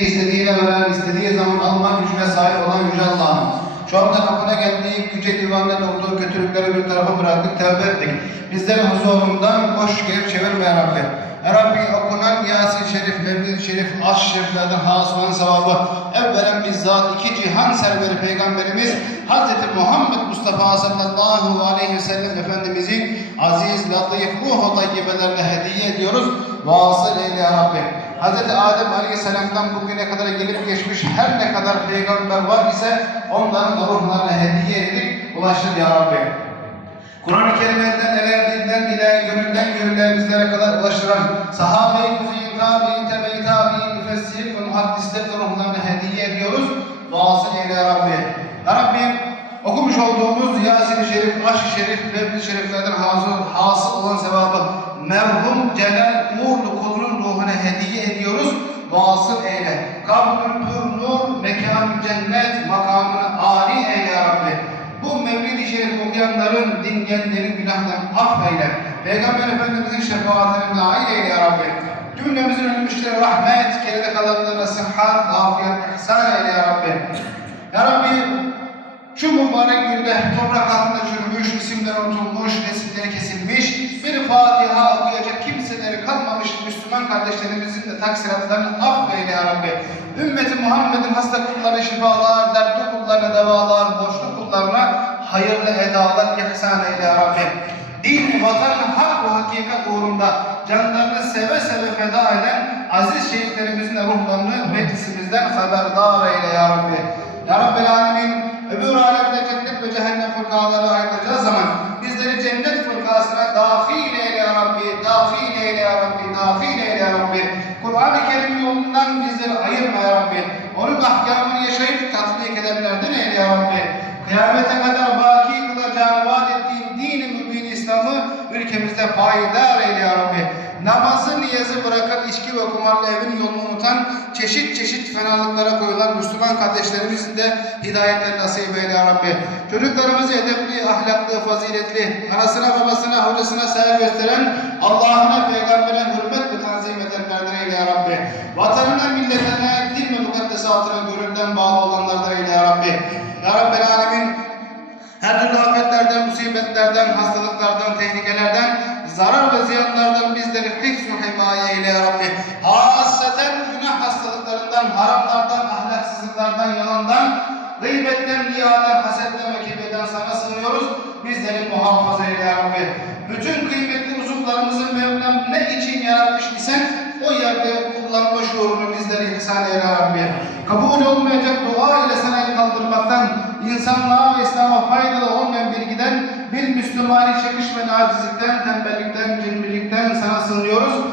istediğine veren, istediği zaman alma gücüne sahip olan Yüce Allah'ım. Şu anda kapına geldik, yüce divandan olduğu kötülükleri bir tarafa bıraktık, tövbe ettik. Bizleri huzurundan boş geri çevirme ya. Rabbi okunan Yasin Şerif, Mevlid Şerif, Aş Şeriflerden hasılan sevabı, evvelen bizzat iki cihan serveri Peygamberimiz Hz. Muhammed Mustafa sallallahu aleyhi ve sellem Efendimizin aziz, latif, ruh-u tayyibelerine hediye ediyoruz. Vasıl eyle ya Rabbi. Hz. Adem Aleyhisselam'dan bugüne kadar gelip geçmiş her ne kadar peygamber var ise onların ruhlarına hediye edip ulaştır ya Rabbi. Kur'an-ı Kerim'den neler dilden dile, gönülden gönülle bizlere kadar ulaştıran sahabe-i kuzeyin, tabi'in, tebe-i tabi'in, müfessirin ve muhaddislerin ruhlarına hediye ediyoruz. Duasını eyle Rabbi. Ya Rabbi okumuş olduğumuz Yasin-i Şerif, Aşk-ı Şerif, Mevlid-i Şeriflerden hasıl, hasıl olan sevabı merhum Celal Uğurlu kulunun ruhuna hediye ediyoruz. Duasını eyle. Kabrün pür nur, mekan cennet, makamını âli eyle ya Rabbi. Bu Okuyanların, dinleyenlerin günahlarını affeyle. Peygamber Efendimizin şefaatine nail eyle ya Rabbi. Cümlemizin ölmüşlere rahmet, geride kalanlara sıhhat, afiyet, ihsan eyle ya Rabbi. Ya Rabbi, şu mübarek günde toprak altında çürümüş, isimleri unutulmuş, nesilleri kesilmiş, bir Fatiha okuyacak kimseleri kalmamış Müslüman kardeşlerimizin de taksiratlarını affeyle ya Rabbi. Ümmeti Muhammed'in hasta kullarına şifalar, ihsan eyle ya Rabbi. Din, vatan, hak ve hakikat uğrunda canlarını seve seve feda eden aziz şehitlerimizin ruhlarını meclisimizden haberdar eyle ya Rabbi. Ya Rabbi Alemin, öbür alemde cennet ve cehennem fırkaları ayrılacağı zaman bizleri cennet fırkasına dahil eyle ya Rabbi, dahil eyle ya Rabbi, dahil eyle ya Rabbi. Kur'an-ı Kerim yolundan bizleri ayırma ya Rabbi. Onun ahkamını yaşayıp tatbik edenlerden eyle ya Rabbi. Kıyamete kadar baki İslam'ı ülkemizde payidar eyle ya Rabbi. Namazı, niyazı bırakan içki ve kumarla evin yolunu unutan çeşit çeşit fenalıklara koyulan Müslüman kardeşlerimizin de hidayetler nasip eyle ya Rabbi. Çocuklarımızı edepli, ahlaklı, faziletli, anasına, babasına, hocasına saygı gösteren, Allah'ına, peygamberine hürmet ve tanzim edenlerden eyle ya Rabbi. Vatanına, milletine, din ve mukaddesatına gönülden bağlı olanlardan eyle ya Rabbi. Ya Rabbi Alemin, her türlü musibetlerden, hastalıklardan, tehlikelerden, zarar ve ziyanlardan bizleri hifz-ü himaye eyle ya Rabbi. Hasaten günah hastalıklarından, haramlardan, ahlaksızlıklardan, yalandan, gıybetten, riyadan, hasetten ve kibirden sana sığınıyoruz. Bizleri muhafaza eyle ya Rabbi. Bütün kıymetli uzuvlarımızı Mevlam ne için yaratmış isen o yerde kullanma şuurunu bizlere ihsan eyle ya Rabbi. Kabul olmayacak dua ile sana el kaldırmaktan, insanlığa ve İslam'a faydalı olmayan bilgiden, bir Müslümani çekiş ve acizlikten, tembellikten, cimrilikten sana sığınıyoruz.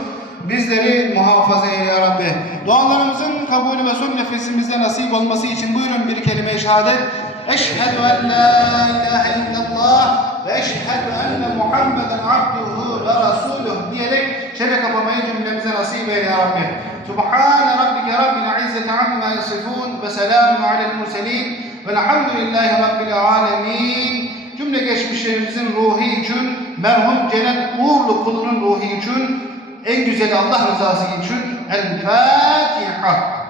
Bizleri muhafaza eyle ya Rabbi. Dualarımızın kabulü ve son nefesimizde nasip olması için buyurun bir kelime-i şehadet. Eşhedü en la ilahe illallah ve eşhedü enne Muhammeden abduhu ve rasuluh diyerek çene kapamayı cümlemize nasip eyle ya Rabbi. Subhane rabbike rabbil izzeti amma yasifun ve selamun alel murselin velhamdülillahi rabbil alemin. Cümle geçmişlerimizin ruhi için, merhum Celal Uğurlu kulunun ruhi için, en güzeli Allah rızası için El Fatiha.